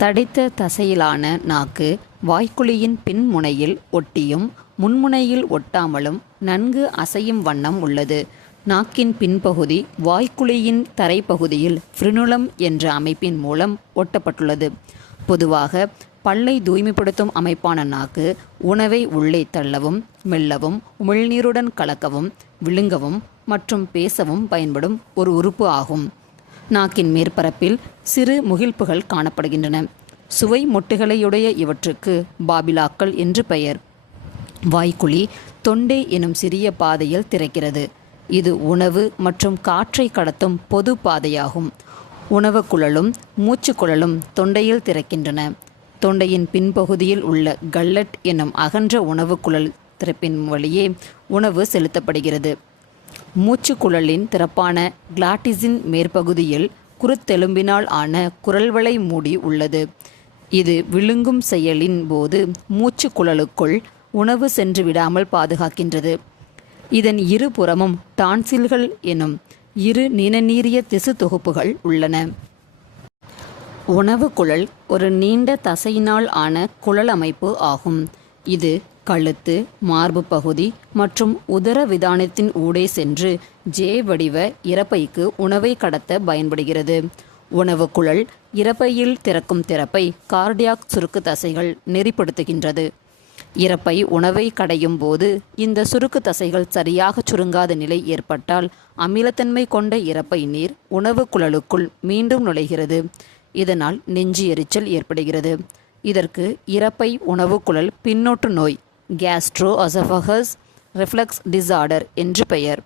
தடித்த தசையிலான நாக்கு வாய்க்குழியின் பின்முனையில் ஒட்டியும் முன்முனையில் ஒட்டாமலும் நன்கு அசையும் வண்ணம் உள்ளது. நாக்கின் பின்பகுதி வாய்க்குழியின் தரைப்பகுதியில் ஃப்ரினுலம் என்ற அமைப்பின் மூலம் ஒட்டப்பட்டுள்ளது. பொதுவாக பல்லை தூய்மைப்படுத்தும் அமைப்பான நாக்கு உணவை உள்ளே தள்ளவும், மெல்லவும், உமிழ்நீருடன் கலக்கவும், விழுங்கவும் மற்றும் பேசவும் பயன்படும் ஒரு உறுப்பு ஆகும். நாக்கின் மேற்பரப்பில் சிறு முகிழ்ப்புகள் காணப்படுகின்றன. சுவை மொட்டுகளையுடைய இவற்றுக்கு பாபிலாக்கள் என்று பெயர். வாய்க்குழி தொண்டை எனும் சிறிய பாதையில் திறக்கிறது. இது உணவு மற்றும் காற்றை கடத்தும் பொது பாதையாகும். உணவு குழலும் மூச்சு குழலும் தொண்டையில் திறக்கின்றன. தொண்டையின் பின்பகுதியில் உள்ள கல்லட் எனும் அகன்ற உணவு குழல் திறப்பின் வழியே உணவு செலுத்தப்படுகிறது. மூச்சு குழலின் திறப்பான கிளாட்டிஸின் மேற்பகுதியில் குருத்தெலும்பினால் ஆன குரல்வளை மூடி உள்ளது. இது விழுங்கும் செயலின் போது மூச்சு குழலுக்குள் உணவு சென்று விடாமல் பாதுகாக்கின்றது. இதன் இருபுறமும் டான்சில்கள் எனும் இரு நிணநீரிய திசு தொகுப்புகள் உள்ளன. உணவு குழல் ஒரு நீண்ட தசையினால் ஆன குழல் அமைப்பு ஆகும். இது கழுத்து, மார்பு பகுதி மற்றும் உதர விதானத்தின் ஊடே சென்று ஜே வடிவ இரைப்பைக்கு உணவை கடத்த பயன்படுகிறது. உணவு குழல் இரைப்பையில் திறக்கும் திறப்பை கார்டியாக் சுருக்கு தசைகள் நெறிப்படுத்துகின்றது. இரைப்பை உணவை கடையும் போது இந்த சுருக்கு தசைகள் சரியாக சுருங்காத நிலை ஏற்பட்டால் அமிலத்தன்மை கொண்ட இரைப்பை நீர் உணவு குழலுக்குள் மீண்டும் நுழைகிறது. இதனால் நெஞ்சு எரிச்சல் ஏற்படுகிறது. இதற்கு இரைப்பை உணவு குழல் பின்னோட்டு நோய், கேஸ்ட்ரோஎசோஃபகஸ் ரிஃப்ளக்ஸ் டிஸார்டர் என்று பெயர்.